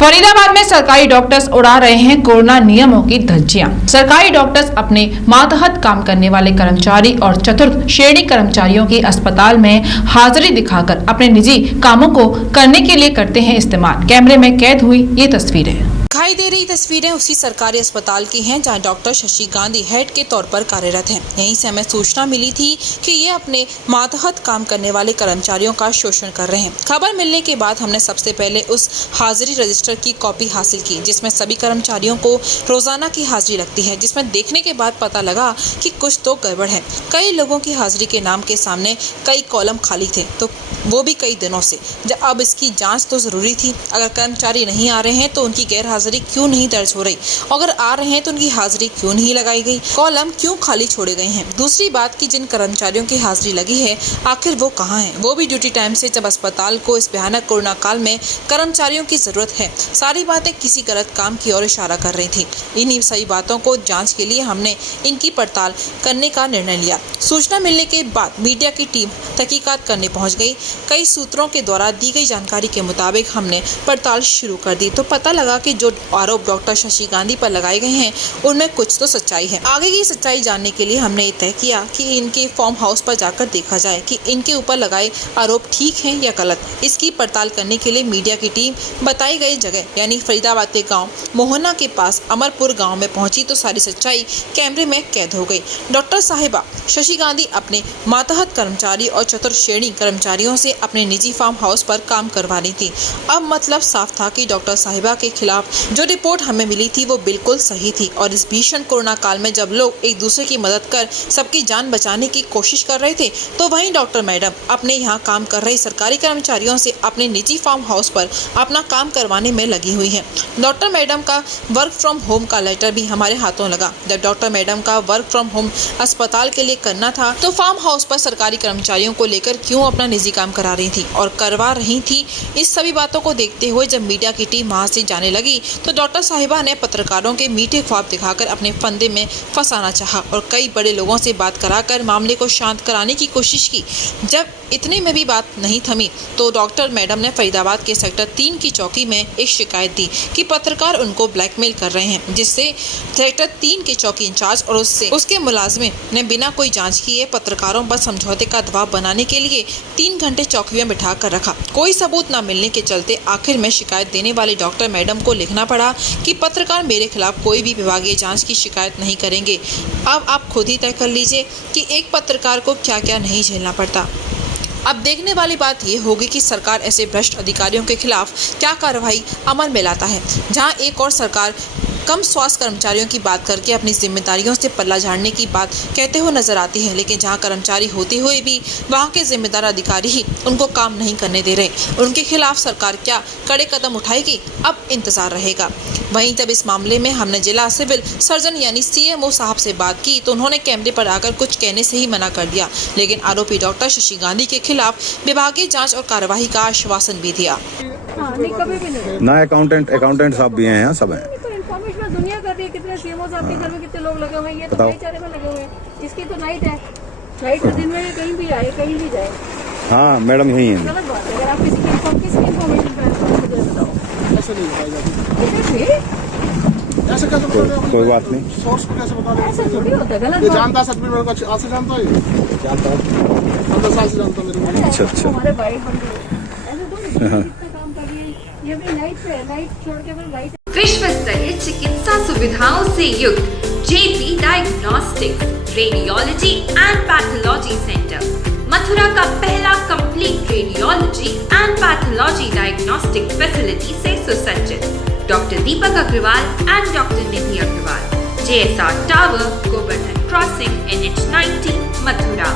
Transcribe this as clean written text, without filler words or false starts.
फरीदाबाद में सरकारी डॉक्टर्स उड़ा रहे हैं कोरोना नियमों की धज्जियां। सरकारी डॉक्टर्स अपने मातहत काम करने वाले कर्मचारी और चतुर्थ श्रेणी कर्मचारियों की अस्पताल में हाजिरी दिखाकर अपने निजी कामों को करने के लिए करते हैं इस्तेमाल। कैमरे में कैद हुई ये तस्वीरें दिखाई दे रही तस्वीरें उसी सरकारी अस्पताल की हैं जहां डॉक्टर शशि गांधी हेड के तौर पर कार्यरत हैं। यहीं से हमें सूचना मिली थी कि ये अपने मातहत काम करने वाले कर्मचारियों का शोषण कर रहे हैं। खबर मिलने के बाद हमने सबसे पहले उस हाजिरी रजिस्टर की कॉपी हासिल की जिसमें सभी कर्मचारियों को रोजाना की हाजिरी लगती है, जिसमें देखने के बाद पता लगा कि कुछ तो गड़बड़ है। कई लोगों की हाजिरी के नाम के सामने कई कॉलम खाली थे, तो वो भी कई दिनों से। अब इसकी जाँच तो जरूरी थी। अगर कर्मचारी नहीं आ रहे हैं तो उनकी गैर हाजिरी क्यों नहीं दर्ज हो रही, अगर आ रहे हैं तो उनकी हाजिरी क्यों नहीं लगाई गई, कॉलम क्यों खाली छोड़े गए हैं। दूसरी बात कि जिन कर्मचारियों की हाजिरी लगी है आखिर वो कहाँ हैं, वो भी ड्यूटी टाइम से, जब अस्पताल को इस भयानक कोरोना काल में कर्मचारियों की जरूरत है। सारी बातें किसी गलत काम की ओर इशारा कर रही थी। इन्हीं सही बातों को जांच के लिए हमने इनकी पड़ताल करने का निर्णय लिया। सूचना मिलने के बाद मीडिया की टीम तहकीकात करने पहुंच गई। कई सूत्रों के द्वारा दी गई जानकारी के मुताबिक हमने पड़ताल शुरू कर दी तो पता लगा कि जो आरोप डॉक्टर शशि गांधी पर लगाए गए हैं उनमें कुछ तो सच्चाई है। आगे की सच्चाई जानने के लिए हमने ये तय किया कि इनके फार्म हाउस पर जाकर देखा जाए कि इनके ऊपर लगाए आरोप ठीक हैं या गलत। इसकी पड़ताल करने के लिए मीडिया की टीम बताई गई जगह यानी फरीदाबाद के गांव मोहना के पास अमरपुर गांव में पहुंची तो सारी सच्चाई कैमरे में कैद हो गई। डॉक्टर साहिबा शशि गांधी अपने मातहत कर्मचारी और चतुर्थ श्रेणी कर्मचारियों से अपने निजी फार्म हाउस पर काम करवानी थी। अब मतलब साफ था कि डॉक्टर साहिबा के खिलाफ जो रिपोर्ट हमें मिली थी वो बिल्कुल सही थी और इस भीषण कोरोना काल में जब लोग एक दूसरे की मदद कर सबकी जान बचाने की कोशिश कर रहे थे तो वहीं डॉक्टर मैडम अपने यहाँ काम कर रहे सरकारी कर्मचारियों से अपने निजी फार्म हाउस पर अपना काम करवाने में लगी हुई है। डॉक्टर मैडम का वर्क फ्रॉम होम का लेटर भी हमारे हाथों लगा। जब डॉक्टर मैडम का वर्क फ्रॉम होम अस्पताल के लिए करना था तो फार्म हाउस पर सरकारी कर्मचारियों को लेकर क्यों अपना निजी काम करा रही थी और करवा रही थी। इस सभी बातों को देखते हुए जब मीडिया की टीम वहां से जाने लगी तो डॉक्टर साहिबा ने पत्रकारों के मीठे ख्वाब दिखाकर अपने फंदे में फंसाना चाहा और कई बड़े लोगों से बात कराकर मामले को शांत कराने की कोशिश की। जब इतने में भी बात नहीं थमी तो डॉक्टर मैडम ने फरीदाबाद के सेक्टर 3 की चौकी में एक शिकायत दी कि पत्रकार उनको ब्लैकमेल कर रहे हैं, जिससे सेक्टर 3 के चौकी इंचार्ज और उसके मुलाजिम ने बिना कोई जांच किए पत्रकारों पर समझौते का दबाव बनाने के लिए 3 घंटे चौकी में बिठा कर रखा। कोई सबूत न मिलने के चलते आखिर में शिकायत देने वाली डॉक्टर मैडम को लिखना पड़ा कि पत्रकार मेरे खिलाफ कोई भी विभागीय जांच की शिकायत नहीं करेंगे। अब आप खुद ही तय कर लीजिए कि एक पत्रकार को क्या क्या नहीं झेलना पड़ता। अब देखने वाली बात ये होगी कि सरकार ऐसे भ्रष्ट अधिकारियों के खिलाफ क्या कार्रवाई अमल में लाता है। जहां एक और सरकार कम स्वास्थ्य कर्मचारियों की बात करके अपनी जिम्मेदारियों से पल्ला झाड़ने की बात कहते हुए नजर आती है, लेकिन जहां कर्मचारी होते हुए भी वहां के जिम्मेदार अधिकारी ही उनको काम नहीं करने दे रहे, उनके खिलाफ सरकार क्या कड़े कदम उठाएगी, अब इंतजार रहेगा। वहीं जब इस मामले में हमने जिला सिविल सर्जन यानी CMO साहब से बात की तो उन्होंने कैमरे पर आकर कुछ कहने से ही मना कर दिया, लेकिन आरोपी डॉक्टर शशि गांधी के खिलाफ विभागीय जाँच और कार्यवाही का आश्वासन भी दिया। ना अकाउंटेंट साहब भी हैं, यहाँ सब हैं। दुनिया कर रही है, कितने CMO साहब के घर में कितने लोग लगे हुए हैं, ये तो भाईचारे में लगे हुए हैं। इसकी तो नाइट है, नाइट दिन में कहीं भी आए कहीं भी जाए। हाँ मैडम यही हैं। गलत बात है। अगर आप किसी इन्फॉर्मेशन मुझे बताओ। ऐसे नहीं बताई जाती। ऐसे कैसे बताओ? कोई बात नहीं। सोर्स को कैसे बता रहे हैं? ऐसे थोड़ी होता है, गलत। ये जानता सच में मेरे को आज से जानता है। जानता है। 15 साल से जानता मेरे को। अच्छा। हमारे भाई बंधु ऐसे तो कितना काम कर रही है। ये भी नाइट पे, नाइट छोड़ के फिर नाइट विश्व स्तरीय चिकित्सा सुविधाओं से युक्त JP diagnostics radiology and pathology centre Mathura का पहला complete radiology and pathology diagnostic facility से सुसज्जित। Doctor Deepak Agarwal and doctor Nidhi Agarwal, JSR tower, Govardhan crossing, NH 90, Mathura.